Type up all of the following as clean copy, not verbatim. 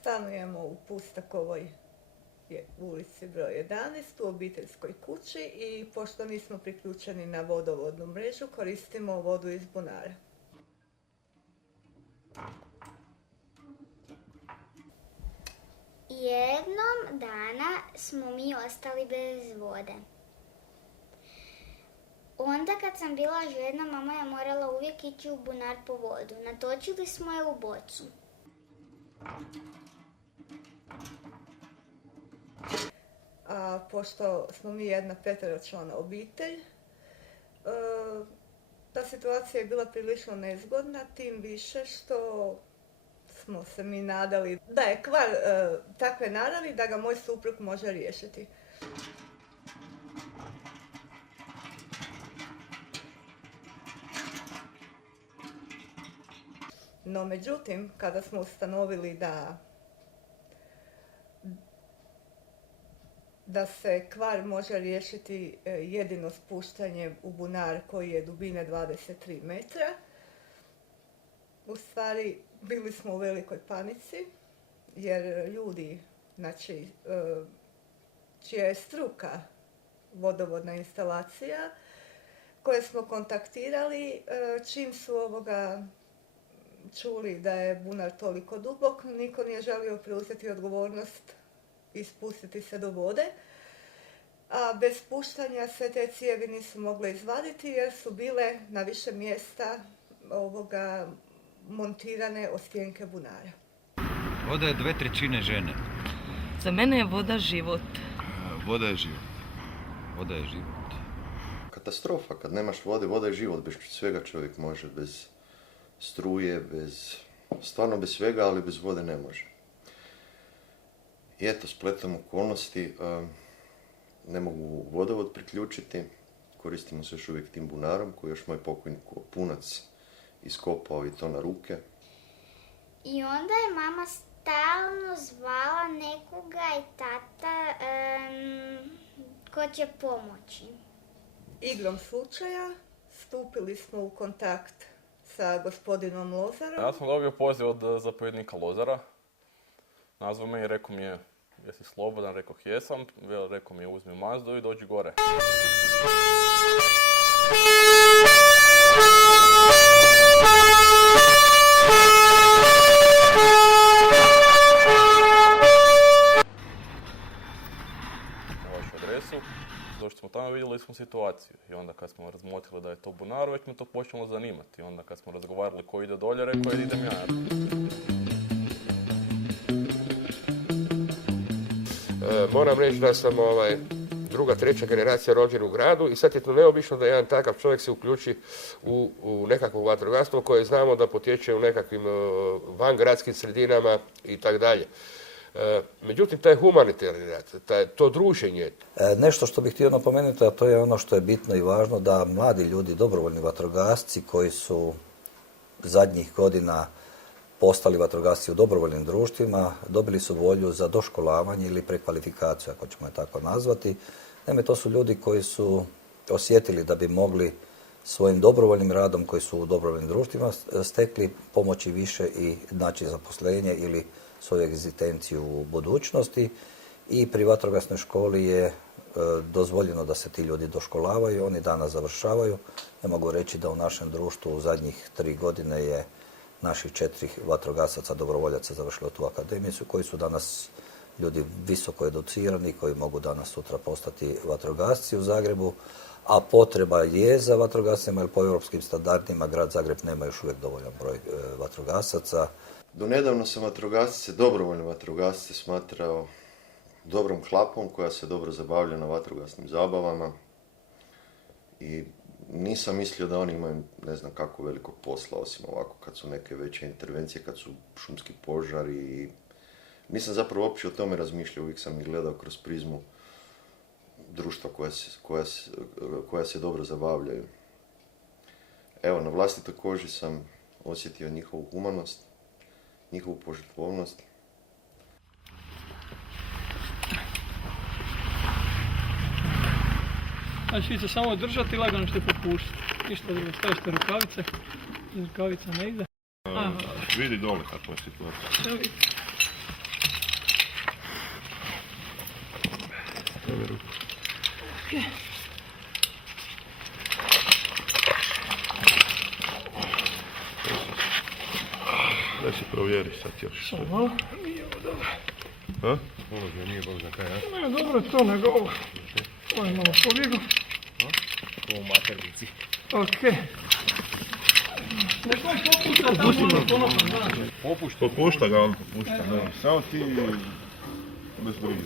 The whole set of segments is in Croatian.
Stanujemo u Pustakovoj ulici broj 11 u obiteljskoj kući i pošto nismo priključeni na vodovodnu mrežu, koristimo vodu iz bunara. Jednom dana smo mi ostali bez vode. Onda kad sam bila žedna, mama je morala uvijek ići u bunar po vodu. Natočili smo je u bocu. A pošto smo mi jedna peteročlana obitelj, ta situacija je bila prilično nezgodna, tim više što smo se mi nadali da je kvar takve naravi da ga moj suprug može riješiti. No međutim, kada smo ustanovili da se kvar može riješiti jedino spuštanjem u bunar koji je dubine 23 metra, u stvari bili smo u velikoj panici jer ljudi, znači, čija je struka vodovodna instalacija, koje smo kontaktirali, čim su čuli da je bunar toliko dubok, niko nije želio preuzeti odgovornost i spustiti se do vode, a bez spuštanja sve te cijevi nisu mogle izvaditi jer su bile na više mjesta montirane od stjenke bunara. Voda je 2/3 žene. Za mene je voda život. Voda je život. Voda je život. Katastrofa, kad nemaš vode, voda je život, bez svega čovjek može, bez struje, stvarno bez svega, ali bez vode ne može. I eto, spletom okolnosti, ne mogu vodovod priključiti, koristimo se još uvijek tim bunarom koji još moj pokojni punac iskopao i to na ruke. I onda je mama stalno zvala nekoga i tata ko će pomoći. Igrom slučaja stupili smo u kontakt sa gospodinom Lozarom. Ja sam dobio poziv od zapovjednika Lozara. Nazvao me i rekao mi je, jesi slobodan? Rekao jesam. Rekao mi je, uzmi Mazdu i dođi gore. Vašu adresu. Došli smo tamo, vidjeli smo situaciju. I onda kad smo razmotrili da je to bunar, već me to počelo zanimati. I onda kad smo razgovarali ko ide dolje, rekao je idem ja. Moram reći da sam druga, treća generacija rođen u gradu i sad je to neobično da jedan takav čovjek se uključi u nekakvo vatrogastvo koje znamo da potječe u nekakvim vangradskim sredinama i tako dalje. Međutim, taj humanitarni rad, to druženje. Nešto što bih htio napomenuti, a to je ono što je bitno i važno, da mladi ljudi, dobrovoljni vatrogasci koji su zadnjih godina postali vatrogasci u dobrovoljnim društvima, dobili su volju za doškolavanje ili prekvalifikaciju, ako ćemo je tako nazvati. Naime, to su ljudi koji su osjetili da bi mogli svojim dobrovoljnim radom koji su u dobrovoljnim društvima stekli pomoći više i naći zaposlenje ili svoju egzistenciju u budućnosti. I pri vatrogasnoj školi je dozvoljeno da se ti ljudi doškolavaju, oni danas završavaju. Ja mogu reći da u našem društvu u zadnjih 3 godine je naših 4 vatrogasaca, dobrovoljaca završilo tu akademiju, koji su danas ljudi visoko educirani, koji mogu danas sutra postati vatrogasci u Zagrebu, a potreba je za vatrogascima jer po europskim standardima grad Zagreb nema još uvijek dovoljan broj vatrogasaca. Do nedavno sam dobrovoljne vatrogasce smatrao dobrom klapom koja se dobro zabavlja na vatrogasnim zabavama i nisam mislio da oni imaju ne znam kako velikog posla, osim ovako kad su neke veće intervencije, kad su šumski požari i nisam zapravo uopće o tome razmišljao, uvijek sam ih gledao kroz prizmu društva koja se dobro zabavljaju. Evo, na vlastitoj koži sam osjetio njihovu humanost, njihovu požrtvovnost. Znači vi se samo držati i lagano ćete popuštiti. Ništa drugo, stavite rukavice, iz rukavica ne ide. Vidi dole kako je situacija. Stavi ruku. Da si provjeri sad još. Samo malo. Ha? Položaj nije bog za kaj, a? Ne, dobro to, nego ovo. Ovo je malo pobjegao. U maternici. Okej. Neko je popušta tamo ono konopno, znaš. Popušta ga on, popušta. Ne. Samo ti bez brige.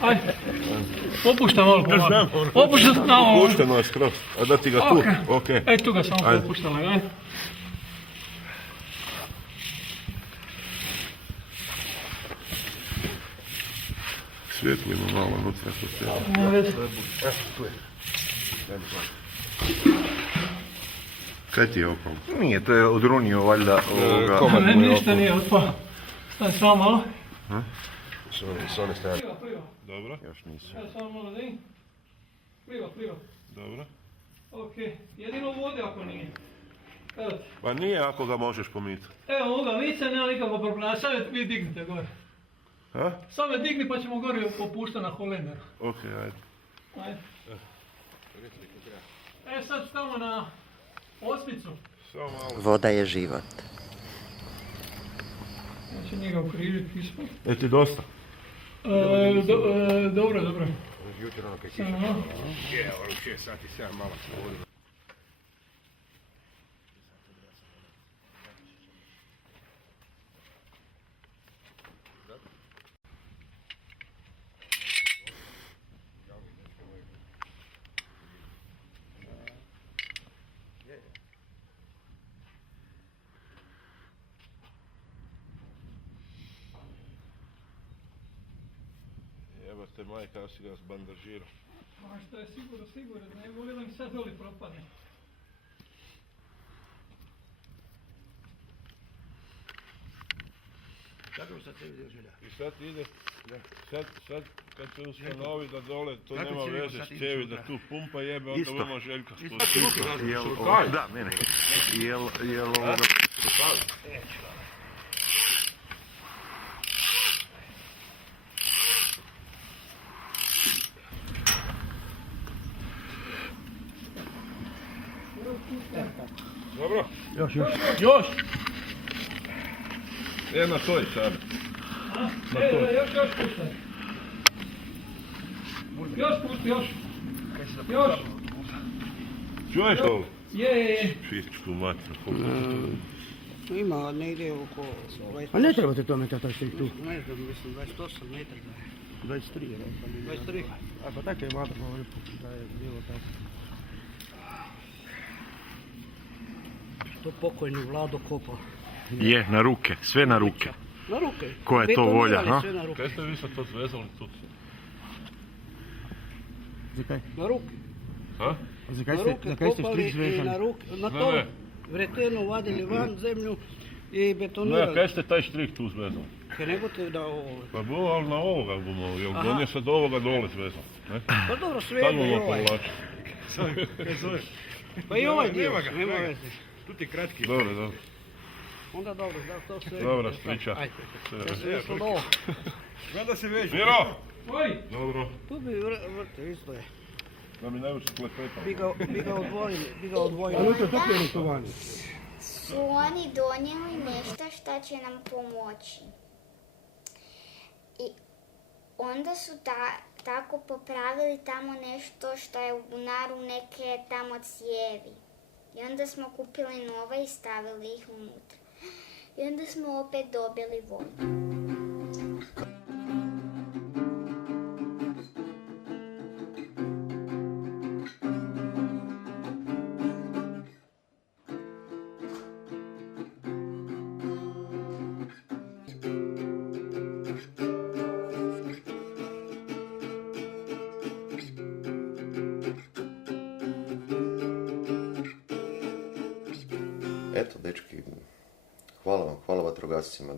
Ajde. Popušta malo pomalo. Popušta malo. Pušteno je skroz. A da ti ga tu? Okej. E, tu ga samo Ajde. popuštala, ajde. Svijetlimo malo unutra kod tijela. Ne vezi. Tu je. Kaj ti je opalo? Nije, to je odrunio valjda ovoga. komad Ne, mu je ništa opao. nije otpao. Staj samo malo. S one strane. Pliva. Dobro. Još nisu. Evo samo malo da im. Pliva. Dobro. Okej. Jedino vode ako nije. Evo ti. Pa nije ako ga možeš pomiti. Evo ovoga lica, nema nikakvog problema. Sad me vi dignite gore. Ha? Sad me digni pa ćemo gore popušta na Holenderu. Okej, ajde. Ajde. E sad stavimo na osmicu. Samo malo. Voda je život. Znači njega ukrižiti ispod. Je ti dosta? Dobro. Jučer ono kaj Samo malo. Je, ono 6 sati, 7 malo smo vodili. Jebate majka, ja si ga zbandažirao. Ma što je sigurno, ne voli da mi sad doli propadne. Kako sad te vidio želja? I sad ide, sad kad se ustanovi da dole to kako nema veze s cijevi, da tu pumpa jebe, onda vama Željka spustiti. Da, mene. Jel ovoga... Dobro? Još! Na toj sad. Još puštaj. Još. Čuješ ovo? Je. Fizičku matru. Ima negdje oko... A ne trebate to metati taj tu? Ne znam, mislim 28 metara. 23 je rekao. 23. A pa tako je vatra da je bilo tako. To pokojni Vlado kopa. Je, na ruke, sve na ruke. Na ruke. Koja je to volja, ha? Sve na ruke. Kaj ste vi sad to zvezali tu? Zakaj? Na ruke. Ha? Zakaj Na ste ruke štrik kopali i zvezali? na ruke. Na Ne, to ne. vretenu vadili van zemlju i Ne, betonirali. kaj ste taj štrik tu zvezali? Kaj ne budete da ovo... Pa bilo, ali na ovoga bomo, jer Aha. on je sad ovoga dole zvezal. Ne? Pa dobro, sve Sad je i bomo ovaj. povlačiti. Pa i ovaj dio, nema veze. Tu ti kratki. Dobro. Onda dobro, da to sve... Dobra priča. Ajde. Ja sam mislio da ovo. Gleda se veže. Miro! Oj! Dobro. Tu bi vrte, isto je. Da mi ne vrši klepeta. Bi ga odvojili. A nutra topljeno to vani. Su oni donijeli nešto šta će nam pomoći. I onda su tako popravili tamo nešto što je u bunaru, neke tamo cijevi. I onda smo kupili nove i stavili ih unutra. I onda smo opet dobili vodu. Eto, dečki, hvala vam, hvala vatrogascima.